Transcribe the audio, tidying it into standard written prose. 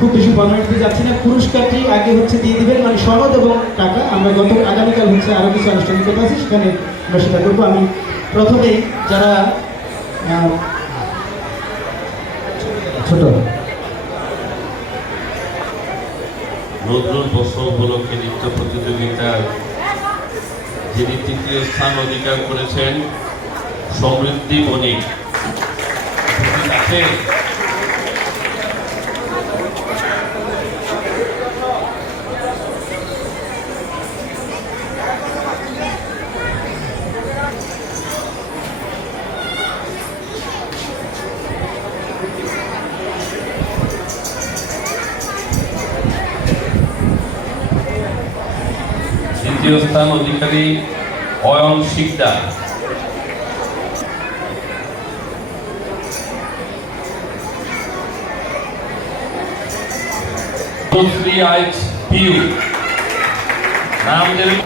খুব বেশি ফর্মালিটিতে যাচ্ছি না। পুরস্কারটি আগে হচ্ছে দিয়ে দিবেন, মানে সনদ এবং টাকা। আমরা আগামীকাল হচ্ছে আরো কিছু আনুষ্ঠানিকতা আছে, সেখানে আমরা সেটা করবো। আমি প্রথমে যারা ছোট নজরুল বছর উপলক্ষে নৃত্য প্রতিযোগিতার যিনি তৃতীয় স্থান অধিকার করেছেন সমৃদ্ধি বণিক আছেন। দ্বিতীয় স্থান অধিকারী অয়ন শিকদার। নাম দেবেন